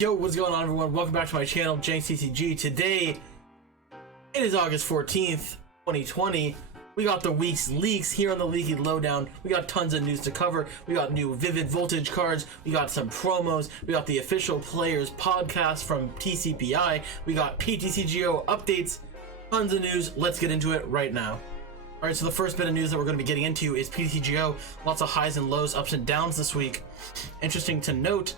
Yo, what's going on, everyone? Welcome back to my channel, JenksTCG. Today, it is August 14th, 2020. We got the week's leaks here on the Leaky Lowdown. We got tons of news to cover. We got new Vivid Voltage cards. We got some promos. We got the official players podcast from TCPI. We got PTCGO updates. Tons of news. Let's get into it right now. Alright, so the first bit of news that we're going to be getting into is PTCGO. Lots of highs and lows, ups and downs this week. Interesting to note,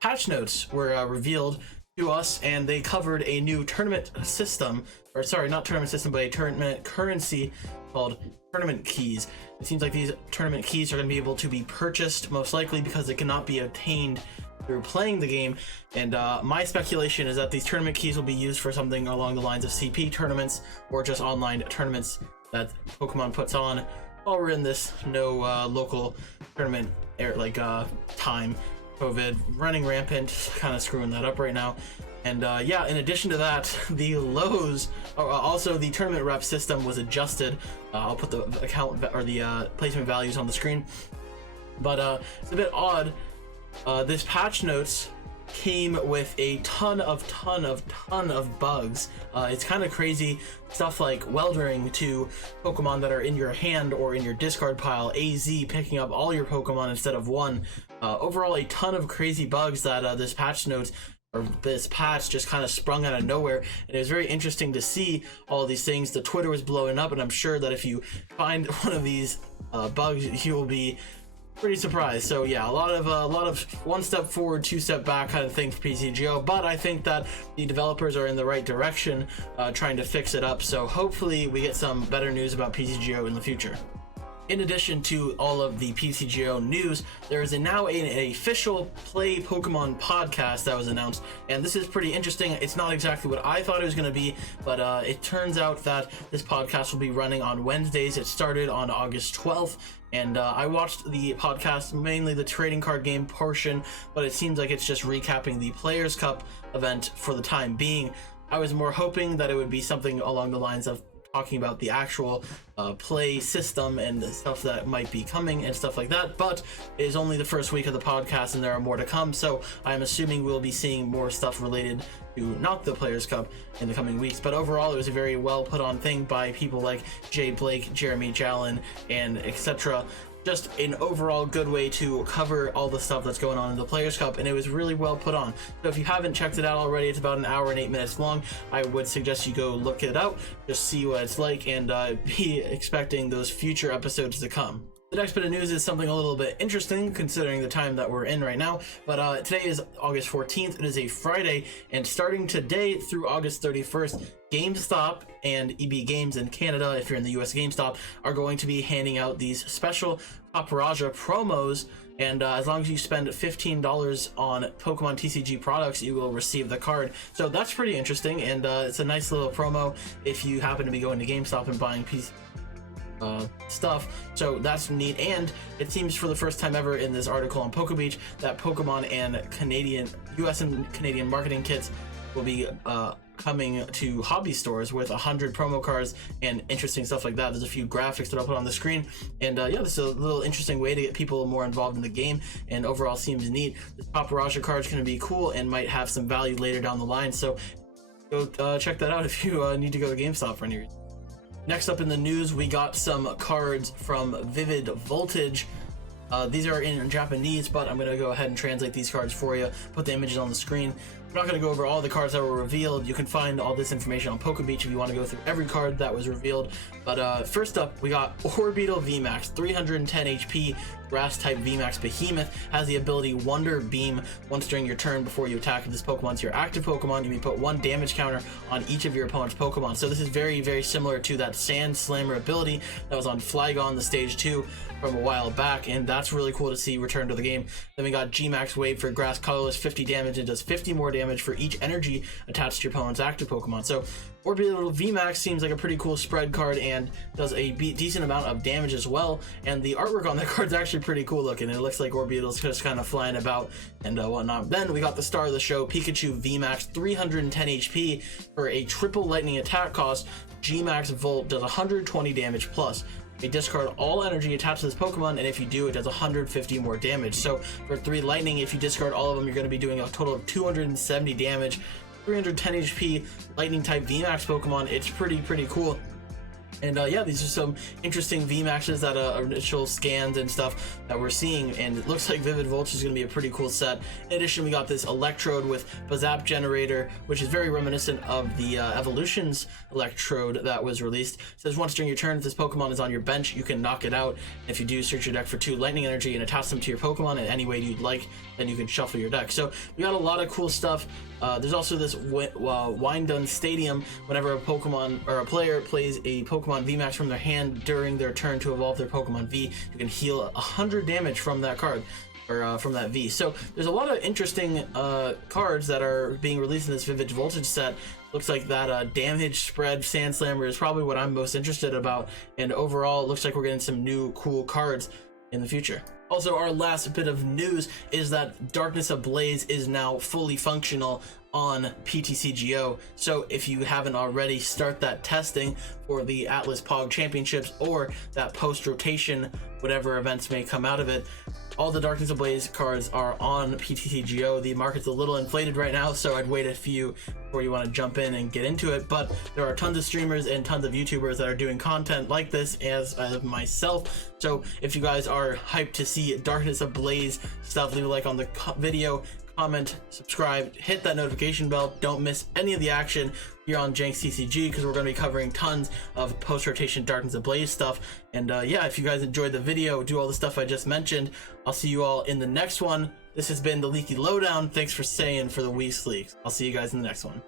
patch notes were revealed to us, and they covered a new tournament system, or sorry, not tournament system, but a tournament currency called tournament keys. It seems like these tournament keys are going to be able to be purchased, most likely because they cannot be obtained through playing the game. And my speculation is that these tournament keys will be used for something along the lines of CP tournaments or just online tournaments that Pokemon puts on while we're in this no local tournament time. COVID running rampant, kind of screwing that up right now. And yeah, in addition to that, the lows, also the tournament rep system was adjusted. I'll put the account or the placement values on the screen, but it's a bit odd. This patch notes came with a ton of bugs. It's kind of crazy stuff like weldering to Pokemon that are in your hand or in your discard pile, AZ picking up all your Pokemon instead of one. Overall, a ton of crazy bugs that this patch notes or this patch just kind of sprung out of nowhere, and it was very interesting to see all of these things. The Twitter was blowing up, and I'm sure that if you find one of these bugs, you will be pretty surprised. So yeah, a lot of one step forward, two step back kind of thing for PTCGO, but I think that the developers are in the right direction, trying to fix it up. So hopefully we get some better news about PTCGO in the future. In addition to all of the PTCGO news, there is now an official Play Pokemon podcast that was announced, and this is pretty interesting. It's not exactly what I thought it was going to be, but it turns out that this podcast will be running on Wednesdays. It started on August 12th, and I watched the podcast, mainly the trading card game portion, but it seems like it's just recapping the Players Cup event for the time being. I was more hoping that it would be something along the lines of talking about the actual play system and the stuff that might be coming and stuff like that, but it is only the first week of the podcast and there are more to come, so I'm assuming we'll be seeing more stuff related to not the Players Cup in the coming weeks. But overall, it was a very well put on thing by people like Jay Blake, Jeremy Jallin, and etc. Just an overall good way to cover all the stuff that's going on in the Players Cup, and it was really well put on. So if you haven't checked it out already, it's about an hour and 8 minutes long. I would suggest you go look it out, just see what it's like, and be expecting those future episodes to come. The next bit of news is something a little bit interesting considering the time that we're in right now, but today is August 14th. It is a Friday, and starting today through August 31st, GameStop and EB Games in Canada, if you're in the US, GameStop, are going to be handing out these special Paparaja promos, and as long as you spend $15 on Pokemon TCG products, you will receive the card. So that's pretty interesting, and it's a nice little promo if you happen to be going to GameStop and buying stuff. So that's neat, and it seems for the first time ever in this article on PokeBeach that Pokemon and US and Canadian marketing kits will be coming to hobby stores with 100 promo cards and interesting stuff like that. There's a few graphics that I'll put on the screen, and yeah, this is a little interesting way to get people more involved in the game, and overall seems neat. This Paparaja card is going to be cool and might have some value later down the line, so go check that out if you need to go to GameStop for any reason. Next up in the news, we got some cards from Vivid Voltage. These are in Japanese, but I'm going to go ahead and translate these cards for you, put the images on the screen. I'm not going to go over all the cards that were revealed. You can find all this information on PokeBeach if you want to go through every card that was revealed. But first up, we got Orbeetle Vmax, 310 HP, grass type Vmax behemoth, has the ability Wonder Beam. Once during your turn before you attack this Pokemon to your active Pokemon, you may put 1 damage counter on each of your opponent's Pokemon. So this is very, very similar to that Sand Slammer ability that was on Flygon, the stage 2 from a while back, and that's really cool to see return to the game. Then we got Gmax Wave for grass colorless, 50 damage, and does 50 more damage for each energy attached to your opponent's active Pokemon. So Orbeetle Vmax seems like a pretty cool spread card and does a decent amount of damage as well, and the artwork on that card is actually pretty cool looking. It looks like Orbeetle's just kind of flying about and whatnot. Then we got the star of the show, Pikachu Vmax, 310 HP for a triple lightning attack cost. Gmax Volt does 120 damage plus. You discard all energy attached to this Pokemon, and if you do, it does 150 more damage. So for 3 lightning, if you discard all of them, you're going to be doing a total of 270 damage, 310 HP, lightning type VMAX Pokemon. It's pretty cool. And yeah, these are some interesting VMAXs that initial scans and stuff that we're seeing, and it looks like Vivid Voltage is going to be a pretty cool set. In addition, we got this Electrode with Bazap Generator, which is very reminiscent of the Evolutions Electrode that was released. It says once during your turn, if this Pokemon is on your bench, you can knock it out. If you do, search your deck for 2 lightning energy and attach them to your Pokemon in any way you'd like, then you can shuffle your deck. So we got a lot of cool stuff. There's also this Wind-Done Stadium. Whenever a Pokemon or a player plays a Pokemon VMAX from their hand during their turn to evolve their Pokemon V, you can heal 100 damage from that card, or from that V. So there's a lot of interesting cards that are being released in this Vivid Voltage set. Looks like that damage spread Sand Slammer is probably what I'm most interested about, and overall it looks like we're getting some new cool cards in the future. Also, our last bit of news is that Darkness Ablaze is now fully functional on PTCGO. So if you haven't already, start that testing for the Atlas Pog Championships or that post-rotation, whatever events may come out of it. All the Darkness Ablaze cards are on PTCGO. The market's a little inflated right now, so I'd wait a few before you want to jump in and get into it. But there are tons of streamers and tons of YouTubers that are doing content like this, as myself. So if you guys are hyped to see Darkness Ablaze stuff, leave a like on the video, comment, subscribe, hit that notification bell. Don't miss any of the action here on JenksTCG, because we're going to be covering tons of post-rotation Darkness Ablaze stuff. And yeah, if you guys enjoyed the video, do all the stuff I just mentioned, I'll see you all in the next one. This has been the Leaky Lowdown. Thanks for staying for the week's leaks. I'll see you guys in the next one.